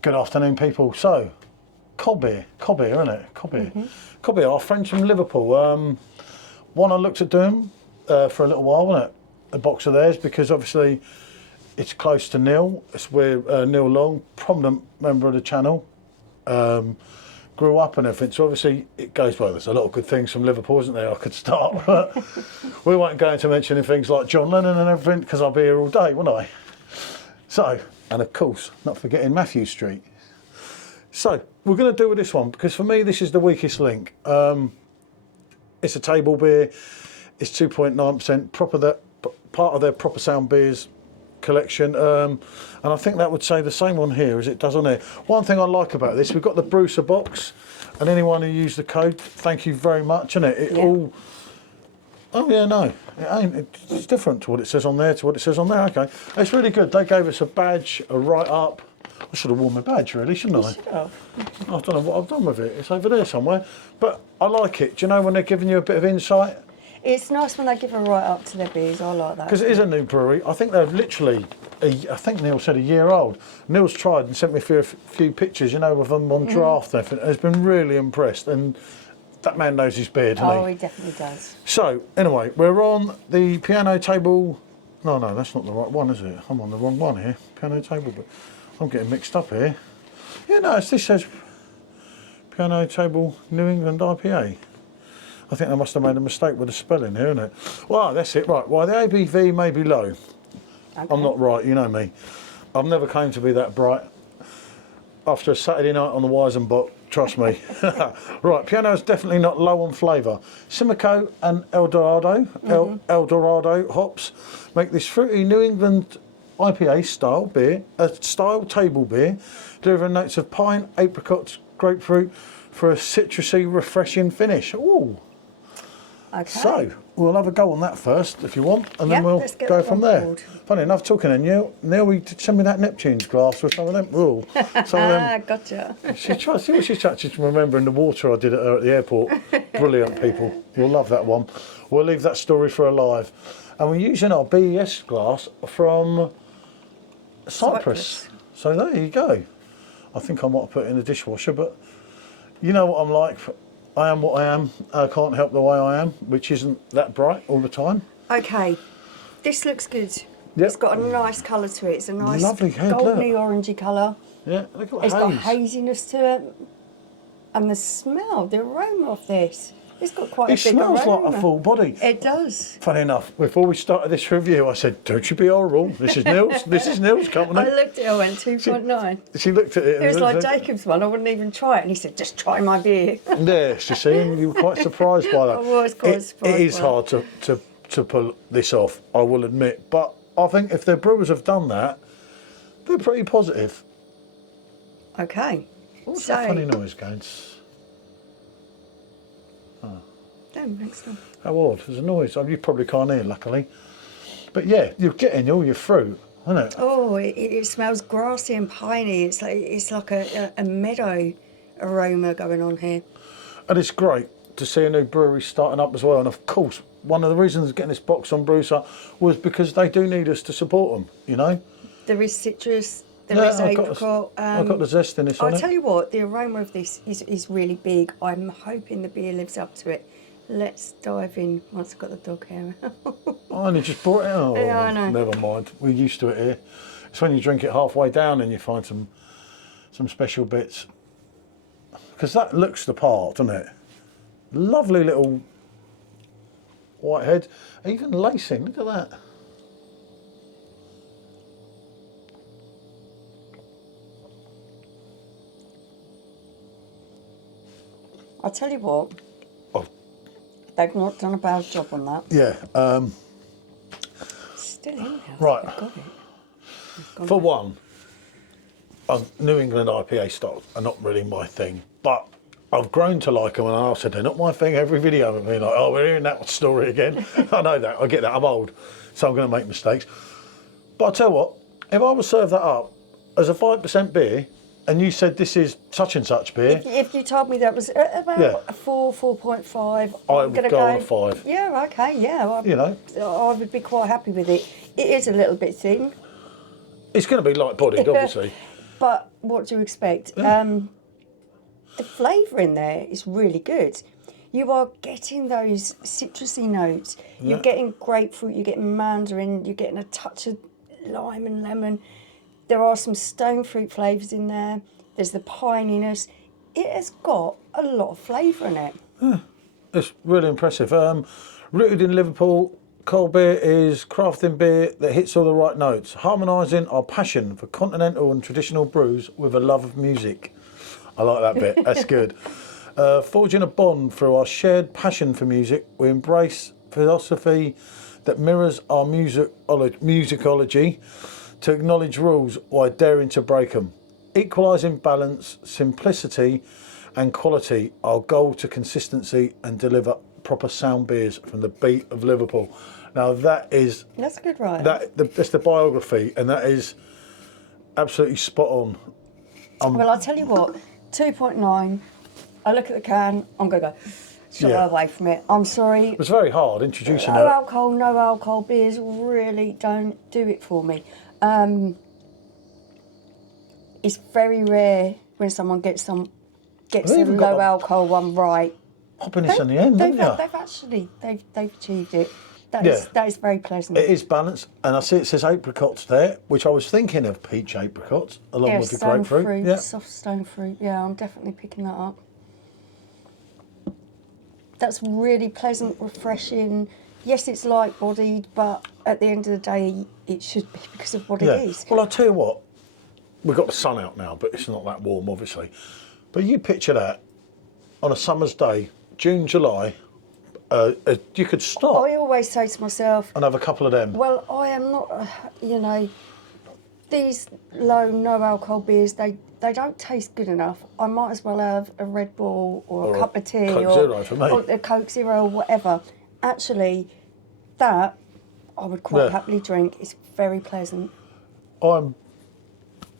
Good afternoon, people. So, Colbier, isn't it? Colbier, our friends from Liverpool. One I looked at doing for a little while, wasn't it? A box of theirs, because obviously it's close to Neil. It's where Neil Long, prominent member of the channel, grew up and everything. So obviously it goes, well, there's a lot of good things from Liverpool, isn't there? I could start, but we won't go into mentioning things like John Lennon and everything, because I'll be here all day, won't I? So, and of course, not forgetting Matthew Street. So, we're going to do with this one, because for me, this is the weakest link. It's a table beer. It's 2.9%, part of their Proper Sound Beers collection. And I think that would say the same on here as it does on there. One thing I like about this, we've got the Brucer box, and anyone who used the code, thank you very much, isn't it? All... Oh yeah, no, it ain't. It's different to what it says on there to what it says on there. Okay, it's really good. They gave us a badge, a write-up. I should have worn my badge, really, shouldn't I? You should have. I don't know what I've done with it. It's over there somewhere. But I like it. Do you know when they're giving you a bit of insight? It's nice when they give a write-up to their beers. I like that. Because it is a new brewery. I think they're literally, I think Neil said a year old. Neil's tried and sent me a few pictures, you know, with them on draft and everything. Has been really impressed. And that man knows his beer, doesn't he? Oh, he definitely does. So, anyway, we're on the piano table. No, that's not the right one, is it? I'm on the wrong one here. Piano table, but I'm getting mixed up here. Yeah, no, this says piano table New England IPA. I think I must have made a mistake with the spelling here, isn't it? Well, that's it, right. Well, the ABV may be low. Okay. I'm not right, you know me. I've never claimed to be that bright. After a Saturday night on the Weizenbock, trust me. Right, piano's definitely not low on flavour. Simcoe and Eldorado, Eldorado hops make this fruity New England IPA style beer, a style table beer, delivering notes of pine, apricots, grapefruit for a citrusy, refreshing finish. Ooh. Okay. So, we'll have a go on that first, if you want, and then we'll go from there. Board. Funny enough, talking to Neil, we did send me that Neptune's glass with some of them. Ooh, some of them. Gotcha. See what she's actually remembering the water I did at her at the airport. Brilliant, people. You'll love that one. We'll leave that story for alive. And we're using our BES glass from Cyprus. So there you go. I think I might have put it in the dishwasher, but you know what I'm like. I am what I am. I can't help the way I am, which isn't that bright all the time. Okay, this looks good. Yep. It's got a nice colour to it. It's a nice lovely head, golden orangey colour. Yeah, look at It's haze. got haziness to it. And the smell, the aroma of this. It's got quite a big aroma. It smells like a full body. It does. Funny enough, before we started this review, I said, "Don't you be horrible. This is Neil's. This is Neil's company." I looked at it, I went 2.9. She looked at it. It was like Jacob's one. I wouldn't even try it, and he said, "Just try my beer." Yes, you see, and you were quite surprised by that. I was quite surprised. It is hard to pull this off, I will admit. But I think if the brewers have done that, they're pretty positive. Okay. What's that funny noise, Gaines? Next one. How odd, there's a noise. Oh, you probably can't hear, luckily. But yeah, you're getting all your fruit, isn't it? Oh, it smells grassy and piney. It's like a meadow aroma going on here. And it's great to see a new brewery starting up as well. And of course, one of the reasons getting this box on Brucer was because they do need us to support them, you know? There is citrus, there is apricot. I've got the zest in this. I'll tell you what, the aroma of this is really big. I'm hoping the beer lives up to it. Let's dive in once I've got the dog hair out. I only just brought it out. Yeah, I know. Never mind. We're used to it here. It's when you drink it halfway down and you find some special bits. Because that looks the part, doesn't it? Lovely little white head. Even lacing, look at that. I'll tell you what. They've not done a bad job on that. Yeah. Still in there. Right. Got it. For one, New England IPA styles are not really my thing, but I've grown to like them, and I've said they're not my thing. Every video of me like, oh, we're hearing that story again. I know that. I get that. I'm old, so I'm going to make mistakes. But I'll tell you what, if I was served that up as a 5% beer, and you said this is such and such beer. If you told me that was about a 4.5, I would go on a 5. Yeah, okay, yeah. You know, I would be quite happy with it. It is a little bit thin. It's going to be light-bodied, obviously. But what do you expect? Yeah. The flavour in there is really good. You are getting those citrusy notes. You're getting grapefruit, you're getting mandarin, you're getting a touch of lime and lemon. There are some stone fruit flavours in there. There's the pininess. It has got a lot of flavour in it. It's really impressive. Rooted in Liverpool, Colbier is crafting beer that hits all the right notes, harmonising our passion for continental and traditional brews with a love of music. I like that bit, that's good. Forging a bond through our shared passion for music, we embrace philosophy that mirrors our musicology to acknowledge rules while daring to break them. Equalising balance, simplicity and quality, our goal to consistency and deliver proper sound beers from the beat of Liverpool. Now that's a good write. That's the biography, and that is absolutely spot on. Well, I'll tell you what, 2.9, I look at the can, I'm going to go shy away from it. I'm sorry. It was very hard introducing no it. alcohol, no alcohol beers really don't do it for me. It's very rare when someone gets the low alcohol one right. Hoppiness in the end, haven't you? They've achieved it. That is very pleasant. It is balanced, and I see it says apricots there, which I was thinking of peach apricots along with the grapefruit. Soft stone fruit. Yeah, I'm definitely picking that up. That's really pleasant, refreshing. Yes, it's light-bodied, but at the end of the day, it should be because of what it is. Well, I'll tell you what, we've got the sun out now, but it's not that warm, obviously. But you picture that on a summer's day, June, July, you could stop I always say to myself, and have a couple of them. well, I am not, these low, no alcohol beers, they don't taste good enough. I might as well have a Red Bull or a cup of tea Coke Zero for me. or a Coke Zero or whatever. Actually, that I would quite happily drink. It's very pleasant. I'm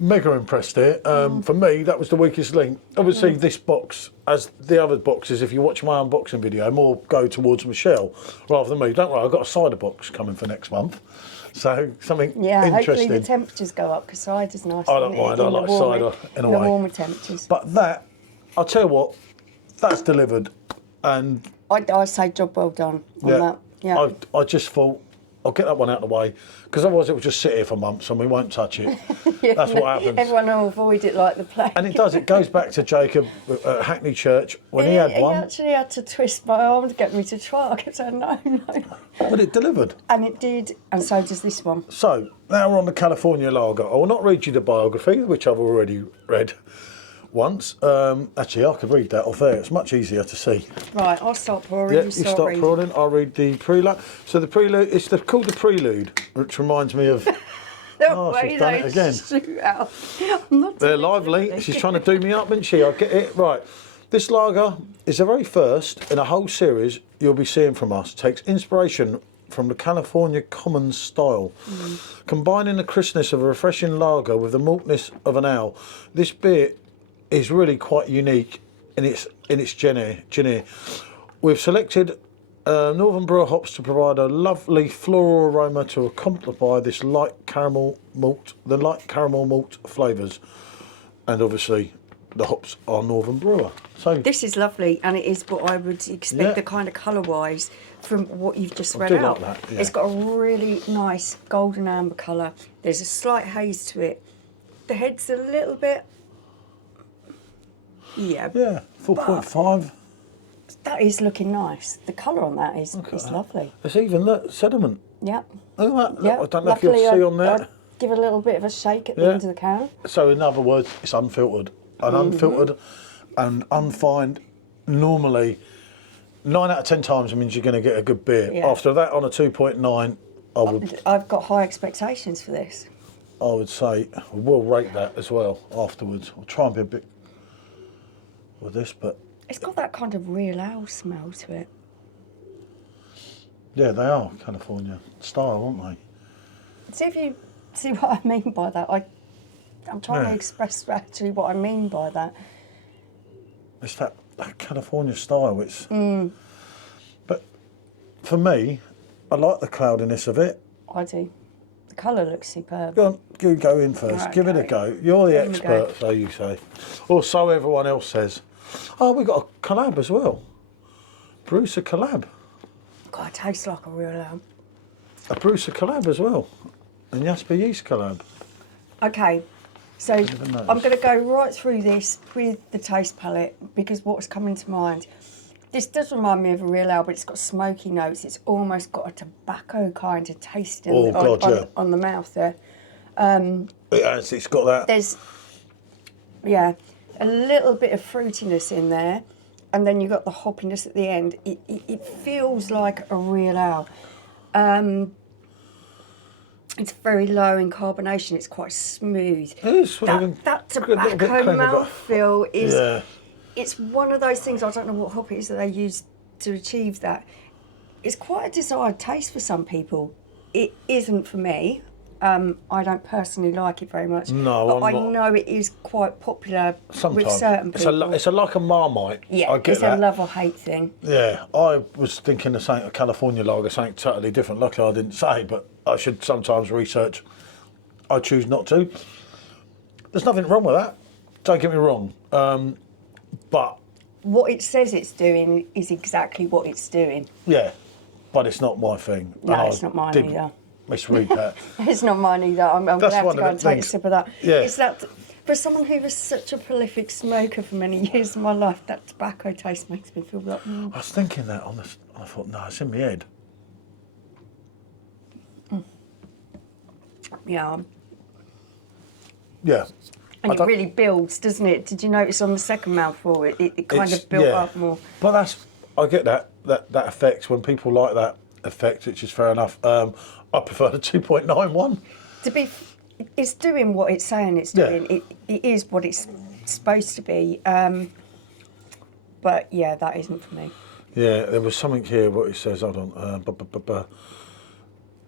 mega impressed here. For me, that was the weakest link. Obviously, this box, as the other boxes, if you watch my unboxing video, more go towards Michelle rather than me. Don't worry, I've got a cider box coming for next month. So, something interesting. Hopefully the temperatures go up because cider's nice. I don't mind, I like cider in a way. The warmer temperatures. But that, I'll tell you what, that's delivered. And I say job well done on that. Yeah. I just thought, I'll get that one out of the way, because otherwise it will just sit here for months and we won't touch it. That's what happens. Everyone will avoid it like the plague. And it goes back to Jacob at Hackney Church when he had one. He actually had to twist my arm to get me to try. I kept saying no. But it delivered. And it did, and so does this one. So, now we're on the California Lager. I will not read you the biography, which I've already read once. Actually, I could read that off there. It's much easier to see. Right, I'll stop pouring. Yeah, you stop pouring. I'll read the Prelude. So the Prelude, called the Prelude, which reminds me of... she's done it again. Shoot out. They're lively. She's trying to do me up, isn't she? I get it. Right. This lager is the very first in a whole series you'll be seeing from us. Takes inspiration from the California Commons style, combining the crispness of a refreshing lager with the maltness of an ale. This beer is really quite unique in its genre. We've selected Northern Brewer hops to provide a lovely floral aroma to accompany this light caramel malt flavours, and obviously the hops are Northern Brewer. So this is lovely, and it is what I would expect the kind of colour-wise from what you've just read out. Like that, yeah. It's got a really nice golden amber colour. There's a slight haze to it. The head's a little bit... Yeah, 4.5. That is looking nice. The colour on that is lovely. There's even sediment. Yep. Look at that. Yep. I don't know if you'll see on there. I'd give it a little bit of a shake at the end of the can. So in other words, it's unfiltered. And unfiltered and unfined, normally 9 out of 10 times means you're going to get a good beer. Yeah. After that, on a 2.9, I've got high expectations for this. I would say we'll rate that as well afterwards. I'll try and be a bit with this, but it's got that kind of real ale smell to it. Yeah, they are California style, aren't they? See if you see what I mean by that. I'm trying to express actually what I mean by that. It's that California style. But for me, I like the cloudiness of it. I do. The colour looks superb. Go on, you go in first. Give it a go. You're the expert, so you say. Or so everyone else says. Oh, we got a collab as well. Brucer collab. God, it tastes like a real ale. A Brucer collab as well. And Jasper Yeast collab. Okay, so I'm going to go right through this with the taste palette because what's coming to mind. This does remind me of a real ale, but it's got smoky notes. It's almost got a tobacco kind of taste on the mouth there. It's got that. There's, a little bit of fruitiness in there, and then you've got the hoppiness at the end. It feels like a real ale. It's very low in carbonation. It's quite smooth. That tobacco mouthfeel is... Yeah. It's one of those things, I don't know what hop it is that they use to achieve that. It's quite a desired taste for some people. It isn't for me. I don't personally like it very much. No, but I know it is quite popular with certain people. It's like a Marmite. Yeah, I get it's a love or hate thing. Yeah, I was thinking a California lager, something totally different. Luckily I didn't say, but I should sometimes research. I choose not to. There's nothing wrong with that. Don't get me wrong. But what it says it's doing is exactly what it's doing. Yeah, but it's not my thing. No, it's not mine either. Misread that. It's not mine either. I'm going to have to go and take a sip of that. Yeah. It's that, for someone who was such a prolific smoker for many years of my life, that tobacco taste makes me feel like... I was thinking that I thought, no, it's in my head. Yeah. Yeah. And it really builds, doesn't it? Did you notice on the second mouthful, it kind of built up more? But I get that effect when people like that effect, which is fair enough. I prefer the 2.91. It's doing what it's saying it's doing. Yeah. It is what it's supposed to be. But yeah, that isn't for me. Yeah, there was something here, what it says, hold on.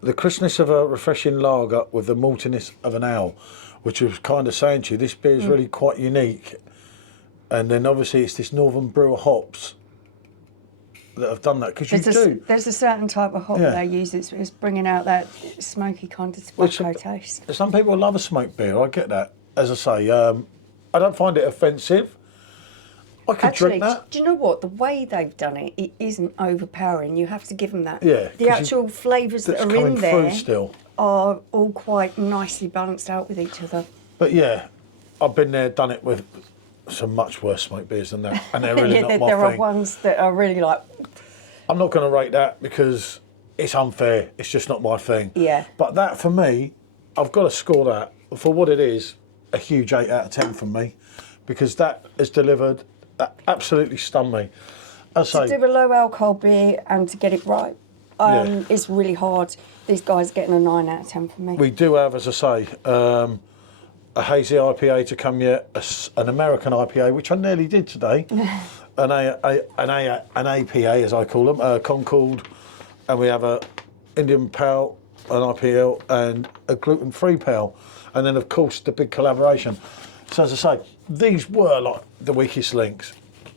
The crispness of a refreshing lager with the maltiness of an ale, which was kind of saying to you, this beer is really quite unique. And then obviously it's this Northern Brewer hops that have done that, because there's a certain type of hop they use. It's bringing out that smoky kind of tobacco taste. Some people love a smoked beer. I get that. As I say, I don't find it offensive. I could drink that. Do you know what? The way they've done it, it isn't overpowering. You have to give them that. Yeah. The actual flavours that are in there are all quite nicely balanced out with each other. But yeah, I've been there, done it with some much worse smoked beers than that, and they're really not my thing. There are ones that are really like... I'm not going to rate that because it's unfair. It's just not my thing. Yeah. But that, for me, I've got to score that for what it is, a huge 8 out of 10 from me, because that has delivered. That absolutely stunned me. To do a low alcohol beer and to get it right, it's really hard. These guys are getting a 9 out of 10 from me. We do have, as I say, a hazy IPA to come yet, an American IPA, which I nearly did today, an APA, as I call them, Concord, and we have a Indian Pale, an IPL, and a gluten-free Pale, and then, of course, the big collaboration. So, as I say, these were like the weakest links.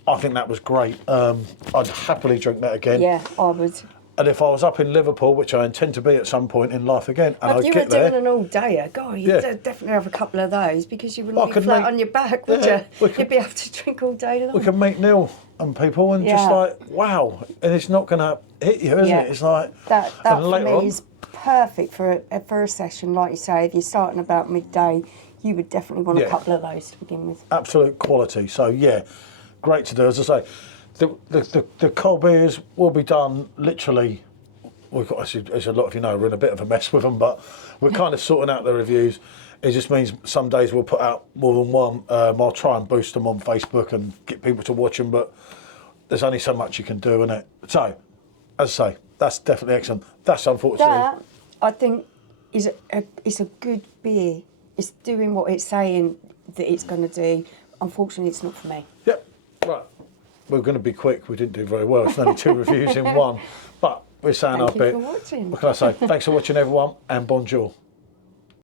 I think that was great. I'd happily drink that again. Yeah, I would. And if I was up in Liverpool, which I intend to be at some point in life again, and I'd get there... If you were doing an all-dayer, God, you'd definitely have a couple of those, because you wouldn't be flat on your back, would you? You'd be able to drink all day long. We can meet Neil and people and just like, wow, and it's not going to hit you, is it? It's like... That for me is perfect for a session, like you say. If you're starting about midday, you would definitely want a couple of those to begin with. Absolute quality. So, yeah, great to do. As I say, the Colbiers will be done literally. We've got, as a lot of you know, we're in a bit of a mess with them, but we're kind of sorting out the reviews. It just means some days we'll put out more than one. I'll try and boost them on Facebook and get people to watch them, but there's only so much you can do, isn't it? So, as I say, that's definitely excellent. That's unfortunately... That, I think, is a good beer. It's doing what it's saying that it's going to do. Unfortunately, it's not for me. Yep, right. We're going to be quick. We didn't do very well. It's only 2 reviews in one. But we're saying our bit. Thank you for watching. What can I say? Thanks for watching, everyone, and bonjour.